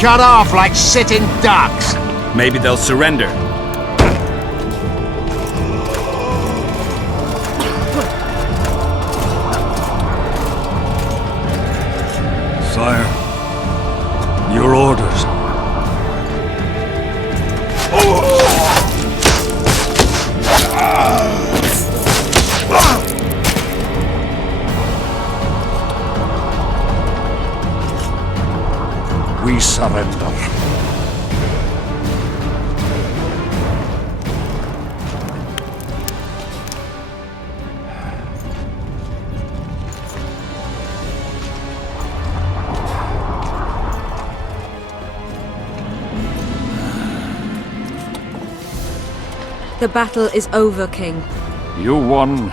cut off like sitting ducks. Maybe they'll surrender. Sire, your orders. We surrender. The battle is over, King. You won,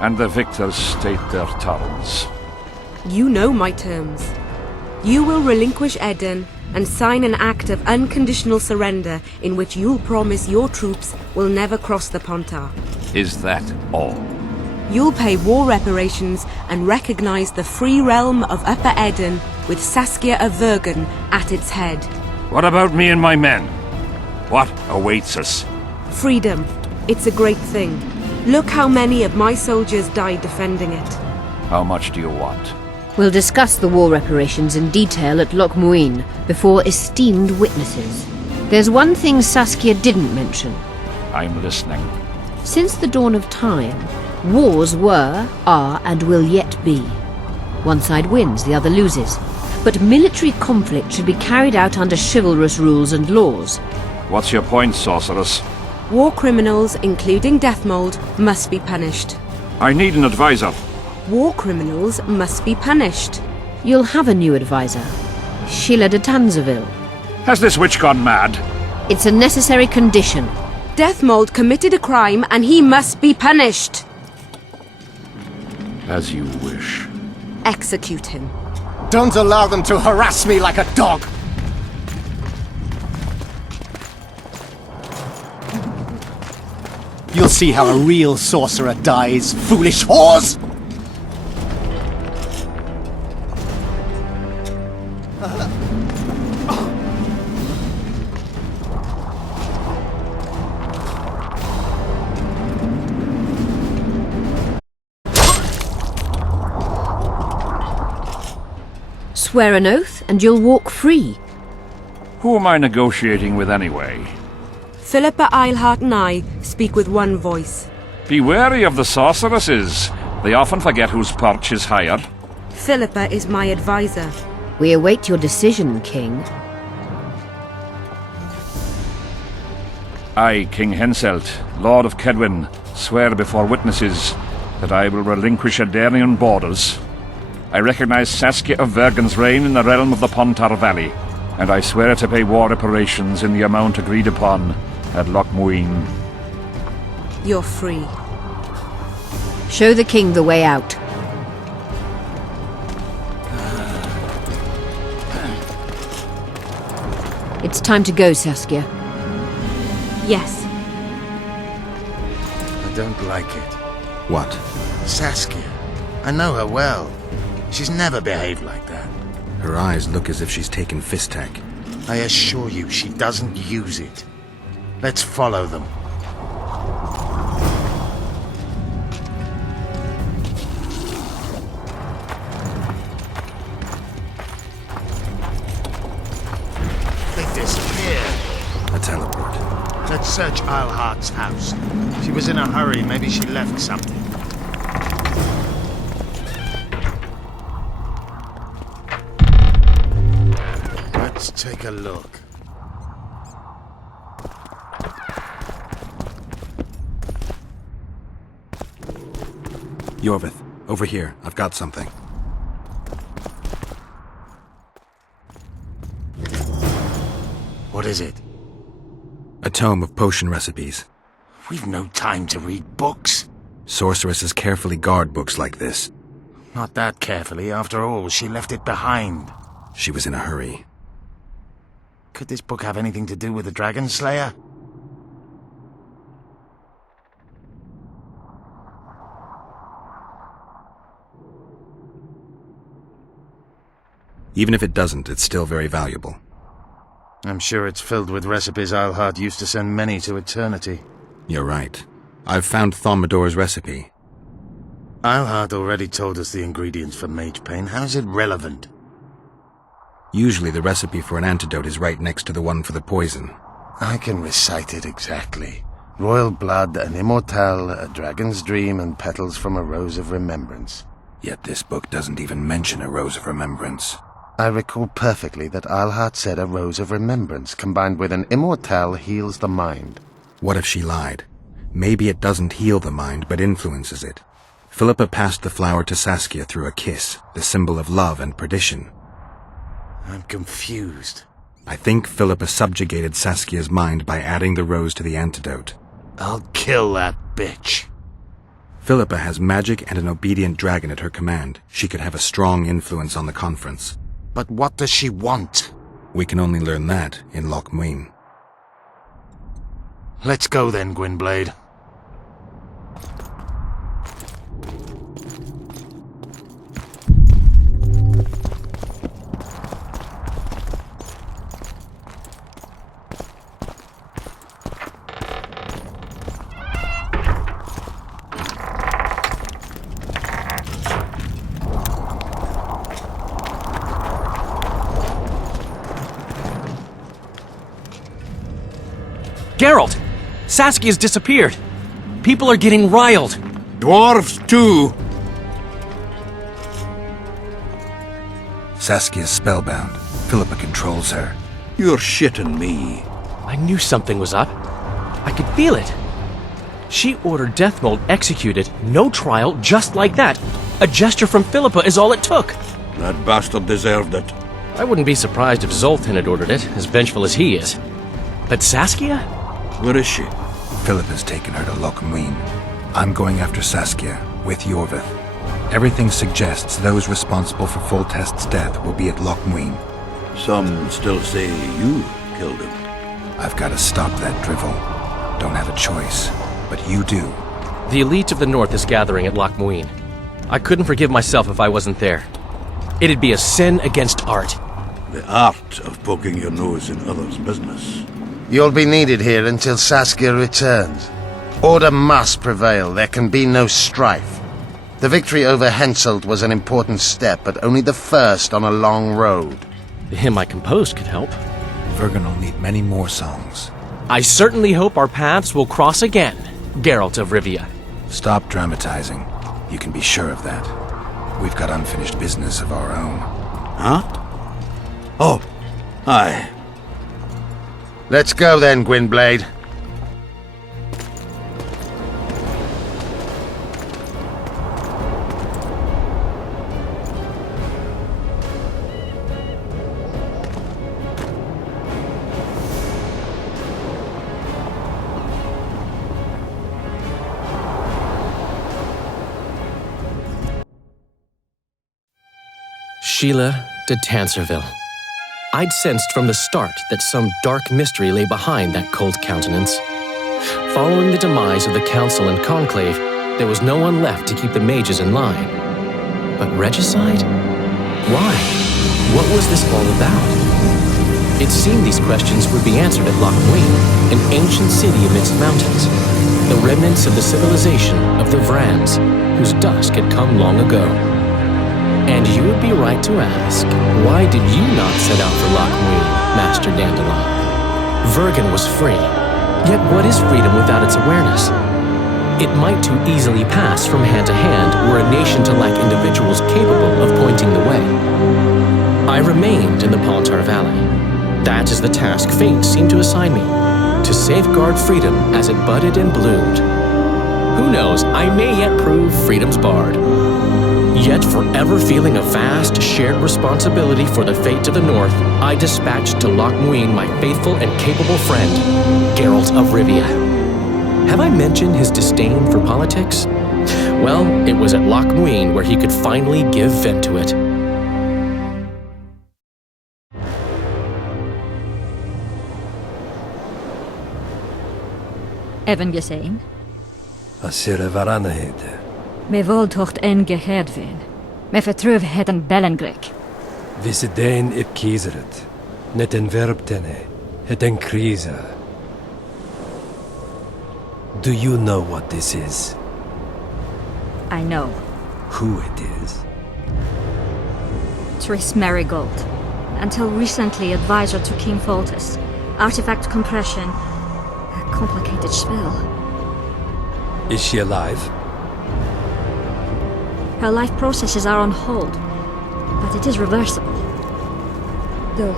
and the victors state their terms. You know my terms. You will relinquish Eden and sign an act of unconditional surrender in which you'll promise your troops will never cross the Pontar. Is that all? You'll pay war reparations and recognize the free realm of Upper Eden with Saskia of Vergen at its head. What about me and my men? What awaits us? Freedom. It's a great thing. Look how many of my soldiers died defending it. How much do you want? We'll discuss the war reparations in detail at Loch Muin before esteemed witnesses. There's one thing Saskia didn't mention. I'm listening. Since the dawn of time, wars were, are, and will yet be. One side wins, the other loses. But military conflict should be carried out under chivalrous rules and laws. What's your point, sorceress? War criminals, including Deathmold, must be punished. I need an advisor. War criminals must be punished. You'll have a new advisor, Sheila de Tanzaville. Has this witch gone mad? It's a necessary condition. Deathmold committed a crime and he must be punished. As you wish. Execute him. Don't allow them to harass me like a dog. You'll see how a real sorcerer dies, foolish whores! Swear an oath and you'll walk free. Who am I negotiating with anyway? Philippa Eilhart and I speak with one voice. Be wary of the sorceresses. They often forget whose perch is higher. Philippa is my advisor. We await your decision, King. I, King Henselt, Lord of Kedwin, swear before witnesses that I will relinquish Adarian borders. I recognize Saskia of Vergen's reign in the realm of the Pontar Valley, and I swear to pay war reparations in the amount agreed upon at Loch Muin. You're free. Show the king the way out. It's time to go, Saskia. Yes. I don't like it. What? Saskia. I know her well. She's never behaved like that. Her eyes look as if she's taken Fistak. I assure you, she doesn't use it. Let's follow them. They disappeared. A teleport. Let's search Eilhart's house. She was in a hurry. Maybe she left something. Let's take a look. Yorvith, over here. I've got something. What is it? A tome of potion recipes. We've no time to read books. Sorceresses carefully guard books like this. Not that carefully. After all, she left it behind. She was in a hurry. Could this book have anything to do with the Dragon Slayer? Even if it doesn't, it's still very valuable. I'm sure it's filled with recipes Eilhart used to send many to eternity. You're right. I've found Thaumadour's recipe. Eilhart already told us the ingredients for Mage Pain. How's it relevant? Usually the recipe for an antidote is right next to the one for the poison. I can recite it exactly. Royal blood, an immortal, a dragon's dream, and petals from a rose of remembrance. Yet this book doesn't even mention a rose of remembrance. I recall perfectly that Eilhart said a rose of remembrance combined with an immortal heals the mind. What if she lied? Maybe it doesn't heal the mind, but influences it. Philippa passed the flower to Saskia through a kiss, the symbol of love and perdition. I'm confused. I think Philippa subjugated Saskia's mind by adding the rose to the antidote. I'll kill that bitch. Philippa has magic and an obedient dragon at her command. She could have a strong influence on the conference. But what does she want? We can only learn that in Loch Muin. Let's go then, Gwynblade. Geralt! Saskia's disappeared! People are getting riled! Dwarves, too! Saskia's spellbound. Philippa controls her. You're shitting me. I knew something was up. I could feel it. She ordered Deathmold executed, no trial, just like that. A gesture from Philippa is all it took. That bastard deserved it. I wouldn't be surprised if Zoltan had ordered it, as vengeful as he is. But Saskia? Where is she? Philippa's taken her to Loch Muin. I'm going after Saskia, with Yorvith. Everything suggests those responsible for Foltest's death will be at Loch Muin. Some still say you killed him. I've got to stop that drivel. Don't have a choice, but you do. The elite of the North is gathering at Loch Muin. I couldn't forgive myself if I wasn't there. It'd be a sin against art. The art of poking your nose in others' business. You'll be needed here until Saskia returns. Order must prevail. There can be no strife. The victory over Henselt was an important step, but only the first on a long road. The hymn I composed could help. Vergen will need many more songs. I certainly hope our paths will cross again, Geralt of Rivia. Stop dramatizing. You can be sure of that. We've got unfinished business of our own. Huh? Oh, aye. Let's go then, Gwynblade. Sheila de Tanserville. I'd sensed from the start that some dark mystery lay behind that cold countenance. Following the demise of the Council and Conclave, there was no one left to keep the mages in line. But regicide? Why? What was this all about? It seemed these questions would be answered at Loch Muin, an ancient city amidst mountains, the remnants of the civilization of the Vrans, whose dusk had come long ago. And you would be right to ask, why did you not set out for Loch Muin, Master Dandelion? Vergen was free. Yet what is freedom without its awareness? It might too easily pass from hand to hand were a nation to lack individuals capable of pointing the way. I remained in the Pontar Valley. That is the task fate seemed to assign me, to safeguard freedom as it budded and bloomed. Who knows, I may yet prove freedom's bard. Yet forever feeling a vast, shared responsibility for the fate of the North, I dispatched to Loch Muin my faithful and capable friend, Geralt of Rivia. Have I mentioned his disdain for politics? Well, it was at Loch Muin where he could finally give vent to it. Even gesehen? Asira Varanahid. Me voltocht en geherdvin. Me vertruv het en Bellengrik. Visidein ip kiezeret. Net en verbtene. Edenkrisa. Do you know what this is? I know. Who it is? Triss Merigold. Until recently advisor to King Foltest. Artifact compression. A complicated spell. Is she alive? Her life processes are on hold. But it is reversible. Though,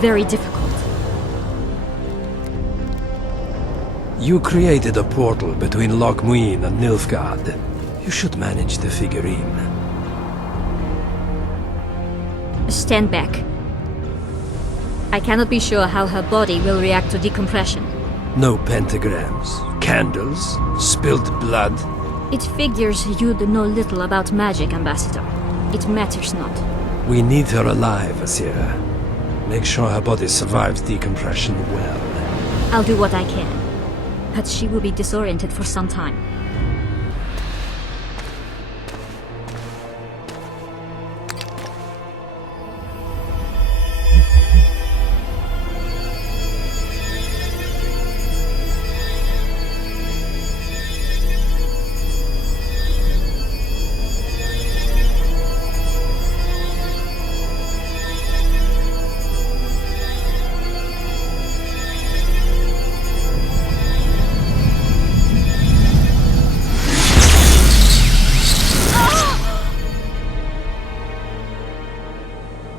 very difficult. You created a portal between Lochmuin and Nilfgaard. You should manage the figurine. Stand back. I cannot be sure how her body will react to decompression. No pentagrams, candles, spilled blood. It figures you'd know little about magic, Ambassador. It matters not. We need her alive, Asira. Make sure her body survives decompression well. I'll do what I can. But she will be disoriented for some time.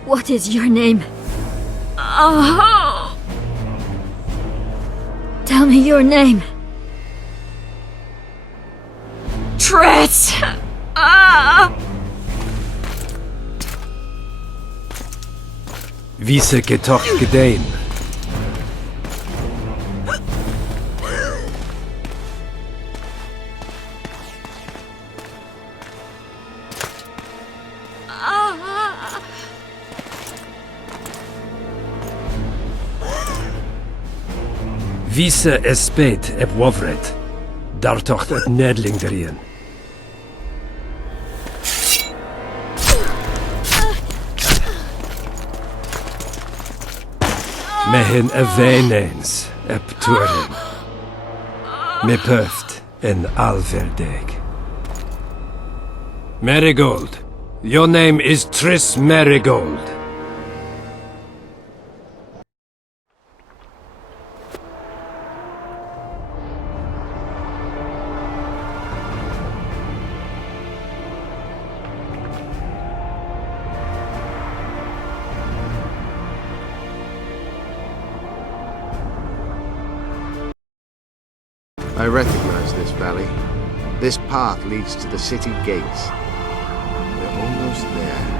What is your name? Oh! Tell me your name. Triss! Vise Getoch Gedein. Vise espet eb wovret. Dartocht et nedling derien. Mehen eveneens eb turin. Me pöft en alverdeg. Merigold. Your name is Triss Merigold. I recognize this valley. This path leads to the city gates. We're almost there.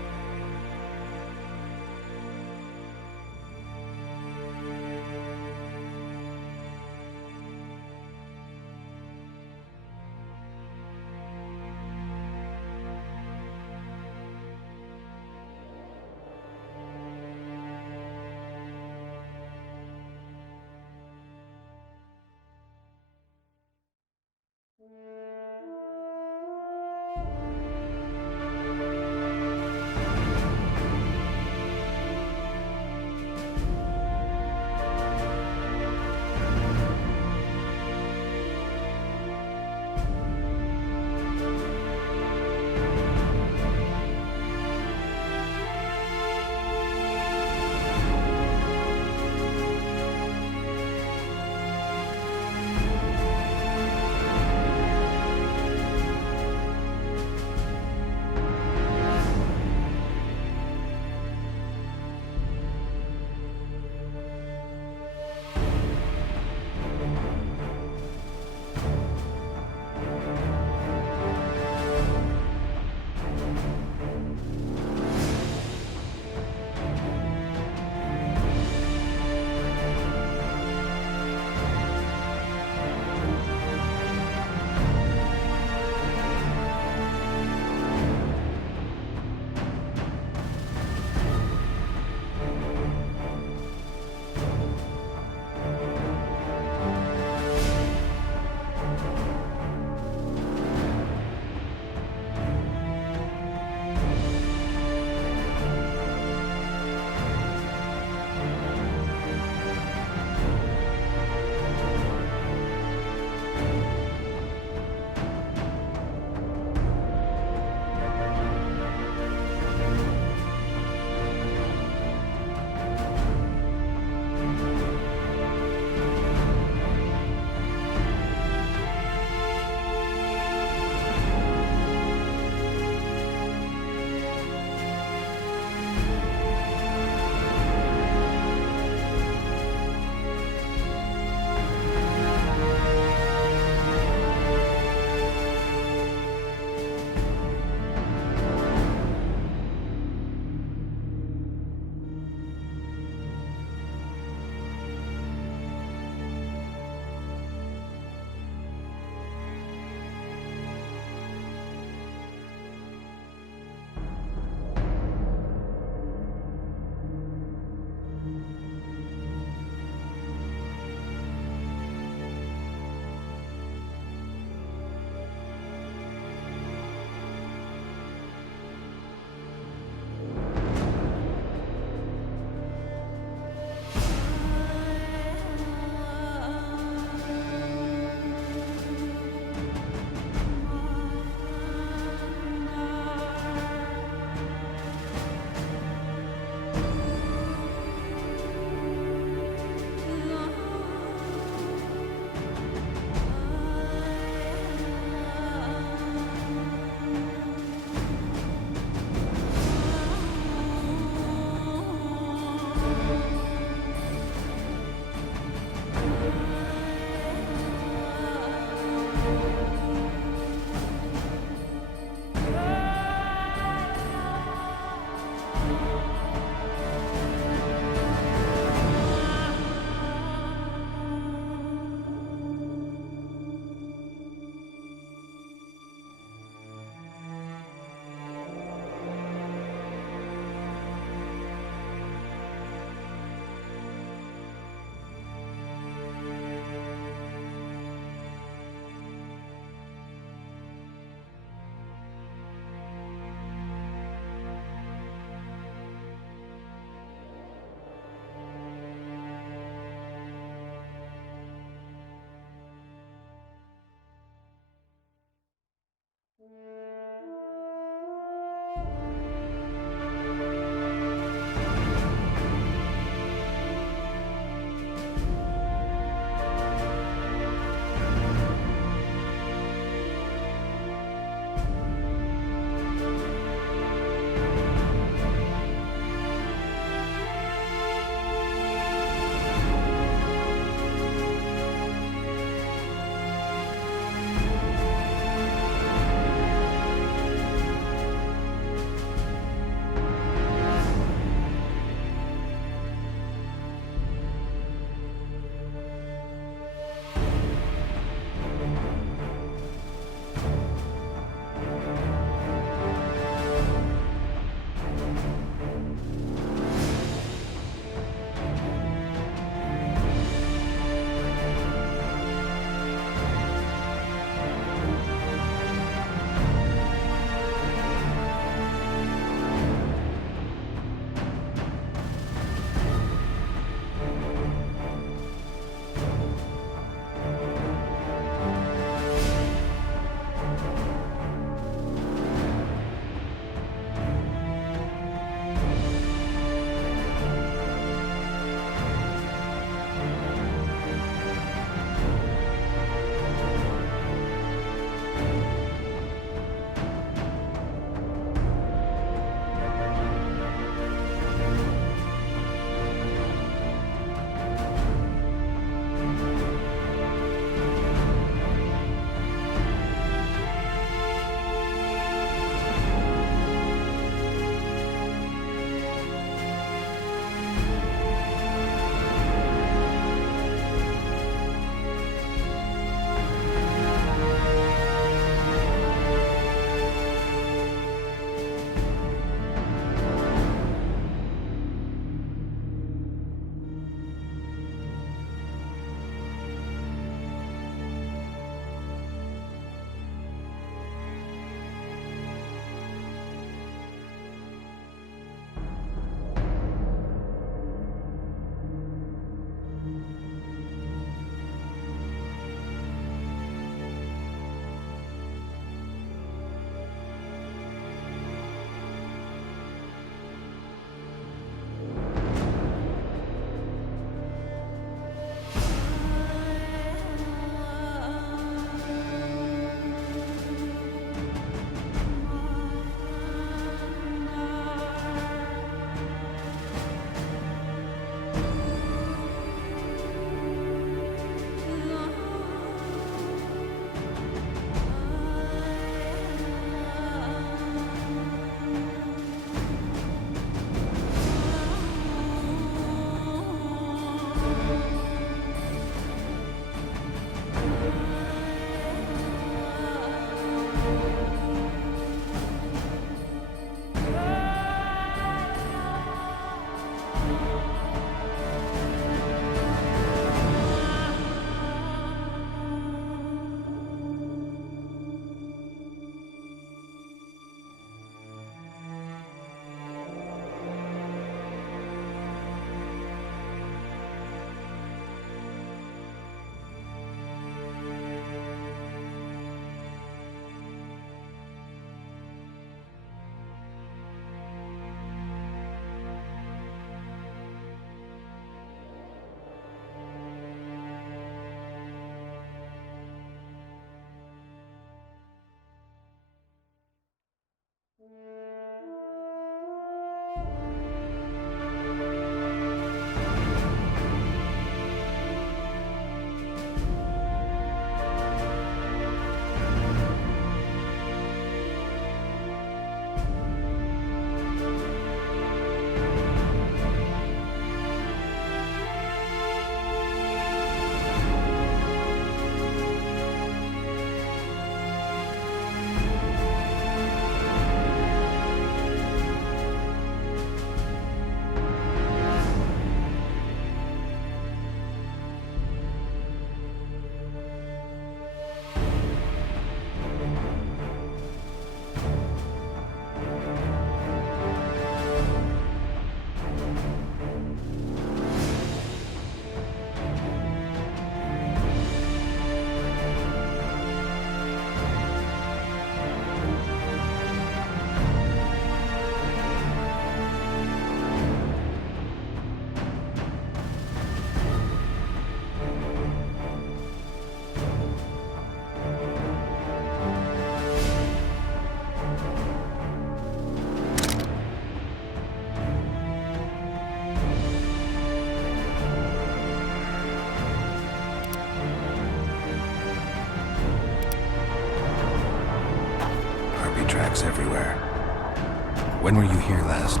When were you here last?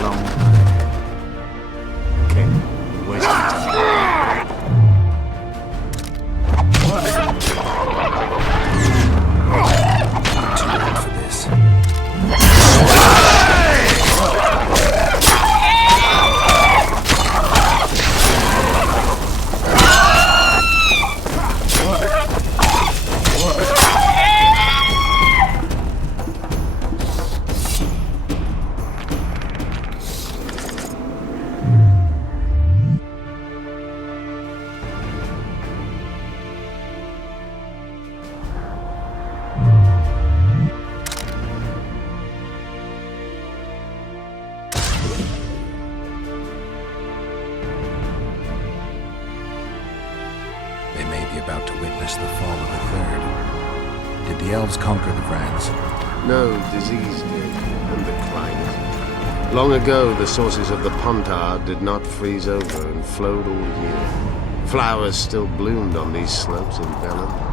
Long time. King, you wasted time. Too late for this. They may be about to witness the fall of a third. Did the elves conquer the Vrans? No, disease did, and the climate. Long ago, the sources of the Pontar did not freeze over and flowed all year. Flowers still bloomed on these slopes in Velen.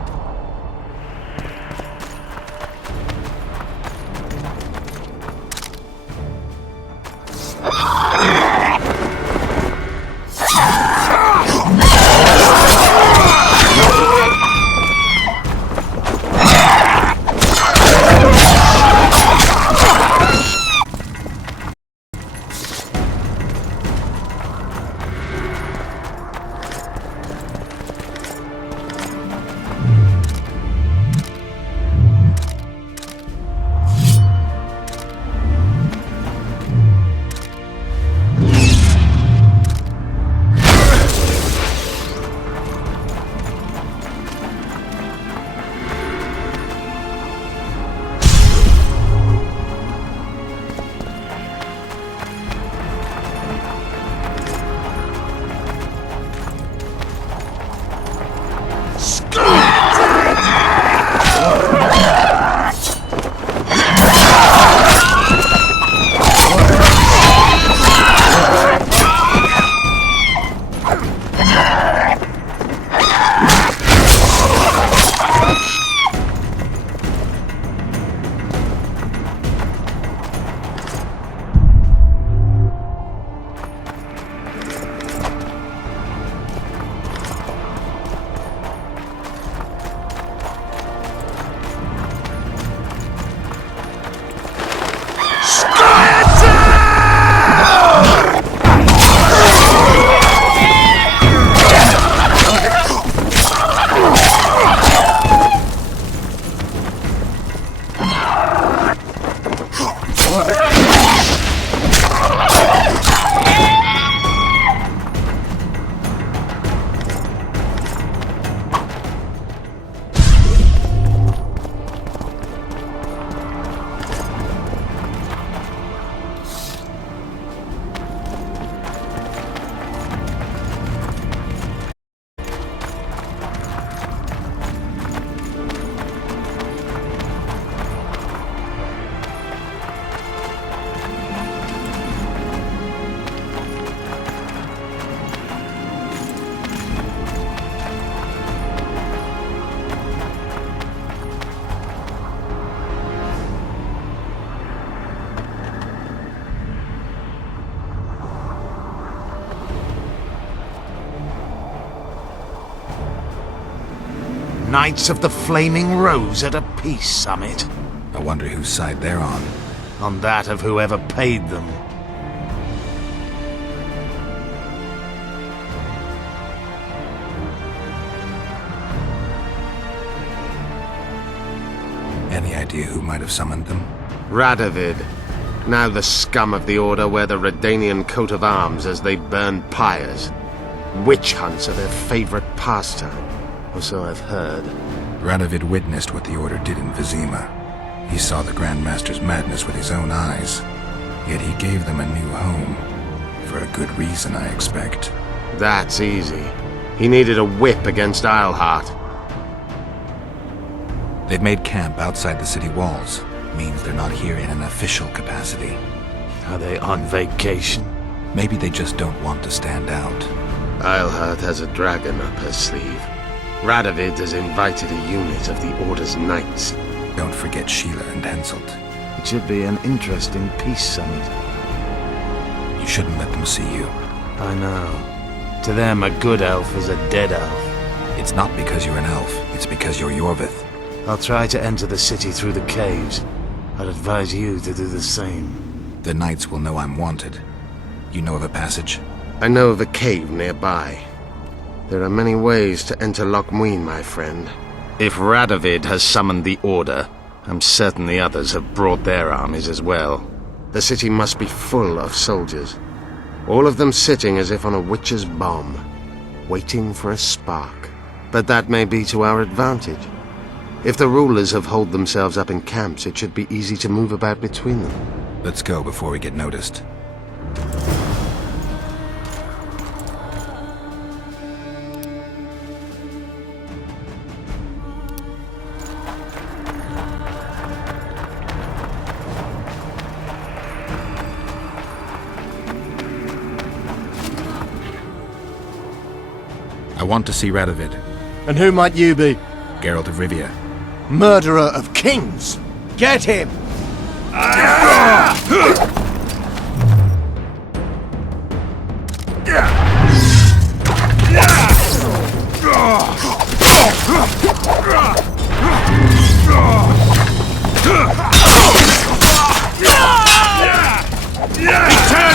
Knights of the Flaming Rose at a peace summit. I wonder whose side they're on. On that of whoever paid them. Any idea who might have summoned them? Radovid. Now the scum of the Order wear the Redanian coat of arms as they burn pyres. Witch hunts are their favorite pastime, or so I've heard. Radovid witnessed what the Order did in Vizima. He saw the Grand Master's madness with his own eyes. Yet he gave them a new home. For a good reason, I expect. That's easy. He needed a whip against Isleheart. They've made camp outside the city walls. Means they're not here in an official capacity. Are they on vacation? Maybe they just don't want to stand out. Isleheart has a dragon up her sleeve. Radovid has invited a unit of the Order's knights. Don't forget Sheila and Henselt. should be an interesting peace summit. You shouldn't let them see you. I know. To them, a good elf is a dead elf. It's not because you're an elf, it's because you're Yorvith. I'll try to enter the city through the caves. I'd advise you to do the same. The knights will know I'm wanted. You know of a passage? I know of a cave nearby. There are many ways to enter Loch Muin, my friend. If Radovid has summoned the Order, I'm certain the others have brought their armies as well. The city must be full of soldiers. All of them sitting as if on a witch's bomb, waiting for a spark. But that may be to our advantage. If the rulers have holed themselves up in camps, it should be easy to move about between them. Let's go before we get noticed. I want to see Radovid. And who might you be? Geralt of Rivia. Murderer of kings! Get him! Return!